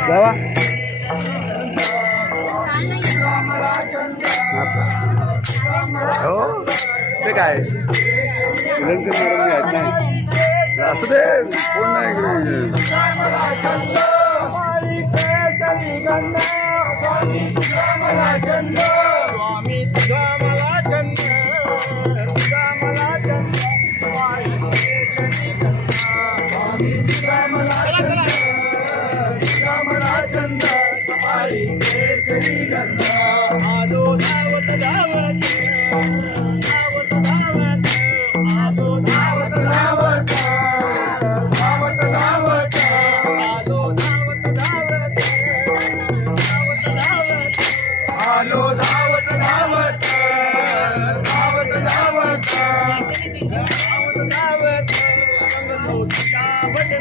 जावा हो. ते काय? निरंजन मॅडम आहेत नाही कोण नाही म्हणजे. स्वामी तुझा मला चंद तुझा मला चंद तुझा मला चंद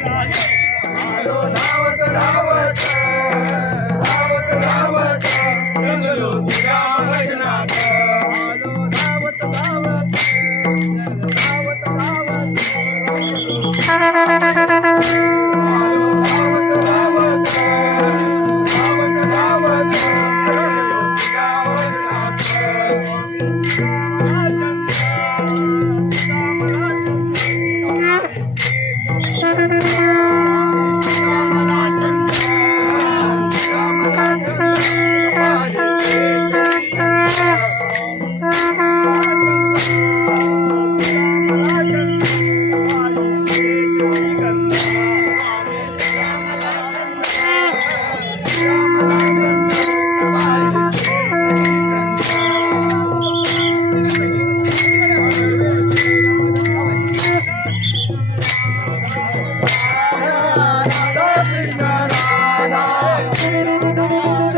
स्वामी केशरी धावत धावत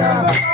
Yeah.